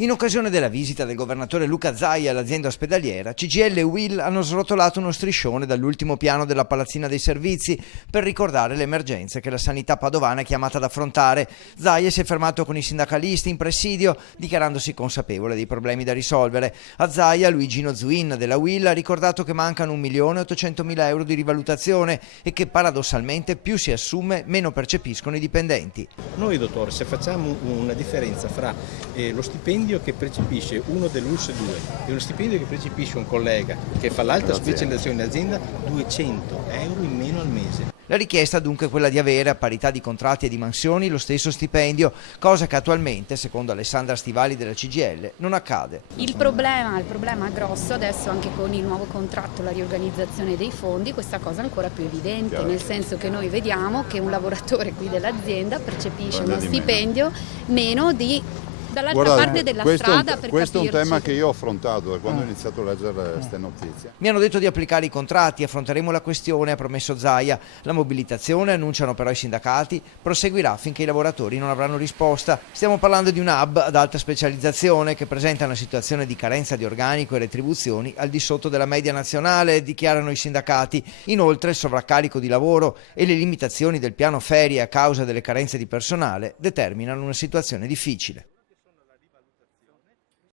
In occasione della visita del governatore Luca Zaia all'azienda ospedaliera, CGIL e UIL hanno srotolato uno striscione dall'ultimo piano della palazzina dei servizi per ricordare le emergenze che la sanità padovana è chiamata ad affrontare. Zaia si è fermato con i sindacalisti in presidio, dichiarandosi consapevole dei problemi da risolvere. A Zaia, Luigino Zuin della UIL ha ricordato che mancano 1.800.000 euro di rivalutazione e che paradossalmente più si assume, meno percepiscono i dipendenti. Noi, dottore, se facciamo una differenza fra lo stipendio che percepisce uno dell'ULSS 2 e lo stipendio che percepisce un collega che fa l'alta specializzazione in azienda, 200 euro in meno al mese. La richiesta dunque è quella di avere, a parità di contratti e di mansioni, lo stesso stipendio, cosa che attualmente, secondo Alessandra Stivali della CGIL, non accade. Il problema grosso adesso, anche con il nuovo contratto, la riorganizzazione dei fondi, questa cosa è ancora più evidente, nel senso che noi vediamo che un lavoratore qui dell'azienda percepisce uno stipendio meno di dall'altra parte della strada. Questo è un tema che io ho affrontato da quando ho iniziato a leggere queste notizie. Mi hanno detto di applicare i contratti, affronteremo la questione, ha promesso Zaia. La mobilitazione, annunciano però i sindacati, proseguirà finché i lavoratori non avranno risposta. Stiamo parlando di un hub ad alta specializzazione che presenta una situazione di carenza di organico e retribuzioni al di sotto della media nazionale, dichiarano i sindacati. Inoltre il sovraccarico di lavoro e le limitazioni del piano ferie a causa delle carenze di personale determinano una situazione difficile.